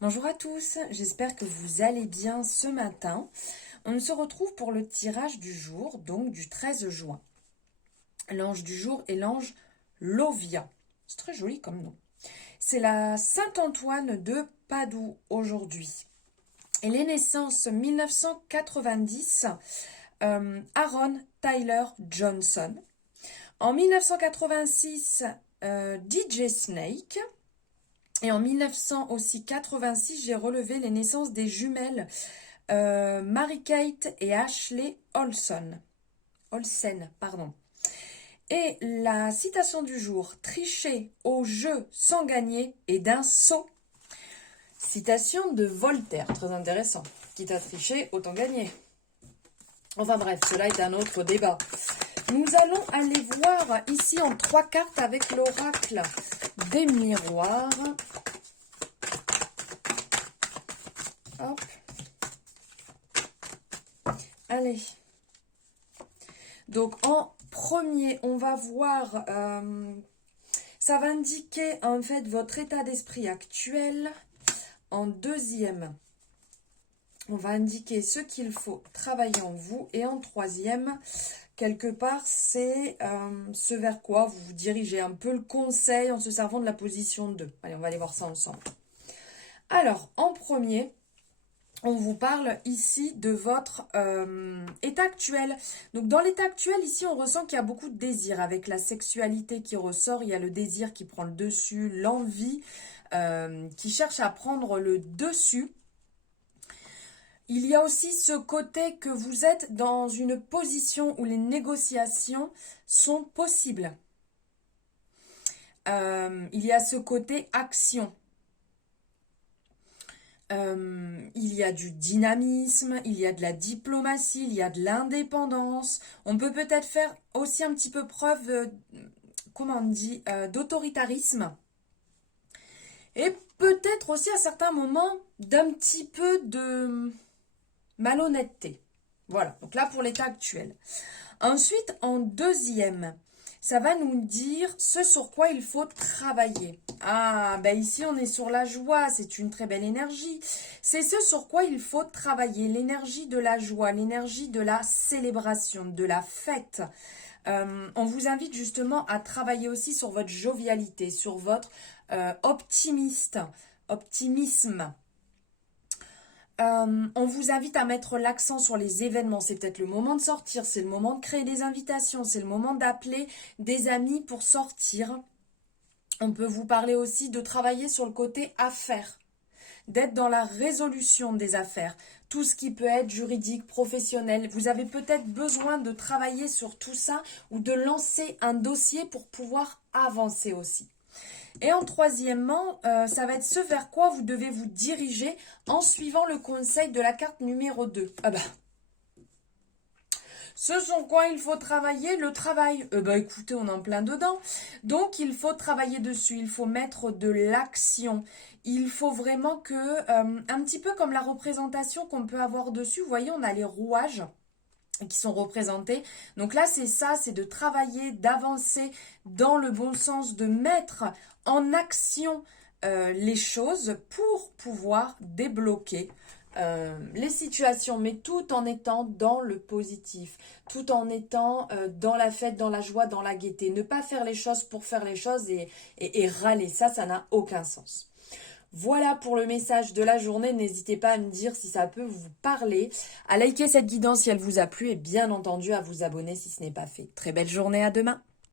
Bonjour à tous, j'espère que vous allez bien ce matin. On se retrouve pour le tirage du jour, donc du 13 juin. L'ange du jour est l'ange Lovia. C'est très joli comme nom. C'est la Saint-Antoine de Padoue aujourd'hui. Et les naissances 1990, Aaron Tyler Johnson. En 1986, DJ Snake. Et en 1986, j'ai relevé les naissances des jumelles Mary-Kate et Ashley Olsen. Et la citation du jour, tricher au jeu sans gagner est d'un sot. Citation de Voltaire, très intéressant. Quitte à tricher, autant gagner. Enfin bref, cela est un autre débat. Nous allons aller voir ici en 3 cartes avec l'oracle des miroirs. Hop. Allez. Donc en premier, on va voir, ça va indiquer en fait votre état d'esprit actuel. En deuxième, on va indiquer ce qu'il faut travailler en vous. Et en troisième, quelque part, c'est ce vers quoi vous vous dirigez. Un peu le conseil en se servant de la position 2. Allez, on va aller voir ça ensemble. Alors, en premier, on vous parle ici de votre état actuel. Donc dans l'état actuel, ici, on ressent qu'il y a beaucoup de désir. Avec la sexualité qui ressort, il y a le désir qui prend le dessus, l'envie qui cherche à prendre le dessus. Il y a aussi ce côté que vous êtes dans une position où les négociations sont possibles. Il y a ce côté action. Il y a du dynamisme, il y a de la diplomatie, il y a de l'indépendance. On peut peut-être faire aussi un petit peu preuve, d'autoritarisme. Et peut-être aussi à certains moments d'un petit peu de malhonnêteté. Voilà, donc là pour l'état actuel. Ensuite, en deuxième, ça va nous dire ce sur quoi il faut travailler. Ah, ben ici on est sur la joie, c'est une très belle énergie. C'est ce sur quoi il faut travailler, l'énergie de la joie, l'énergie de la célébration, de la fête. On vous invite justement à travailler aussi sur votre jovialité, sur votre optimisme. On vous invite à mettre l'accent sur les événements. C'est peut-être le moment de sortir, c'est le moment de créer des invitations, c'est le moment d'appeler des amis pour sortir. On peut vous parler aussi de travailler sur le côté affaires, d'être dans la résolution des affaires, tout ce qui peut être juridique, professionnel. Vous avez peut-être besoin de travailler sur tout ça ou de lancer un dossier pour pouvoir avancer aussi. Et en troisièmement, ça va être ce vers quoi vous devez vous diriger en suivant le conseil de la carte numéro 2. Ah bah, ce sur quoi il faut travailler, le travail. Écoutez, on est en plein dedans. Donc, il faut travailler dessus, il faut mettre de l'action. Il faut vraiment que, un petit peu comme la représentation qu'on peut avoir dessus, vous voyez, on a les rouages qui sont représentés. Donc là, c'est ça, c'est de travailler, d'avancer dans le bon sens, de mettre en action les choses pour pouvoir débloquer les situations, mais tout en étant dans le positif, tout en étant dans la fête, dans la joie, dans la gaieté. Ne pas faire les choses pour faire les choses et râler, ça n'a aucun sens. Voilà pour le message de la journée. N'hésitez pas à me dire si ça peut vous parler, à liker cette guidance si elle vous a plu et bien entendu à vous abonner si ce n'est pas fait. Très belle journée, à demain.